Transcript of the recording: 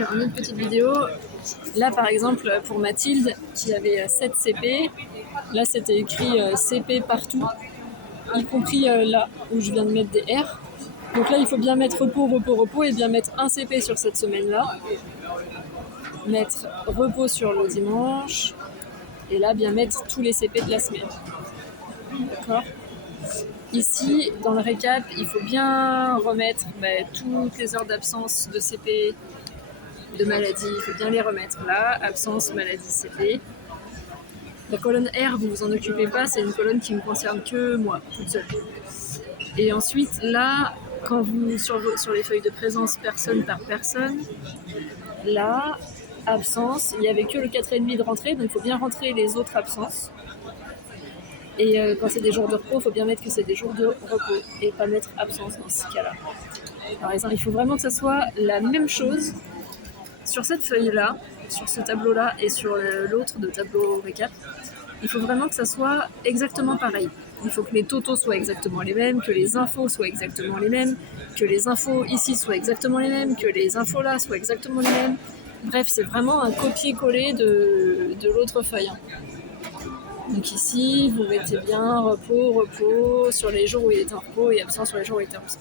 Alors, une autre petite vidéo. Là, par exemple, pour Mathilde, qui avait 7 CP, là, c'était écrit CP partout, y compris là, où je viens de mettre des R. Donc là, il faut bien mettre repos, repos, repos, et bien mettre un CP sur cette semaine-là. Mettre repos sur le dimanche, et là, bien mettre tous les CP de la semaine. D'accord ? Ici, dans le récap, il faut bien remettre toutes les heures d'absence de CP, de maladie, il faut bien les remettre là, absence, maladie, CP. La colonne R, vous vous en occupez pas, c'est une colonne qui me concerne que moi, toute seule. Et ensuite, là, quand vous, sur les feuilles de présence personne par personne, là, absence, il n'y avait que le 4,5 de rentrée, donc il faut bien rentrer les autres absences. Et quand c'est des jours de repos, il faut bien mettre que c'est des jours de repos et pas mettre absence dans ce cas-là. Par exemple, il faut vraiment que ça soit la même chose sur cette feuille-là, sur ce tableau-là et sur l'autre de tableau récap. Il faut vraiment que ça soit exactement pareil. Il faut que les totaux soient exactement les mêmes, que les infos soient exactement les mêmes, que les infos ici soient exactement les mêmes, que les infos là soient exactement les mêmes. Bref, c'est vraiment un copier-coller de l'autre feuille. Donc ici, vous mettez bien repos, repos sur les jours où il est en repos et absent sur les jours où il est absent.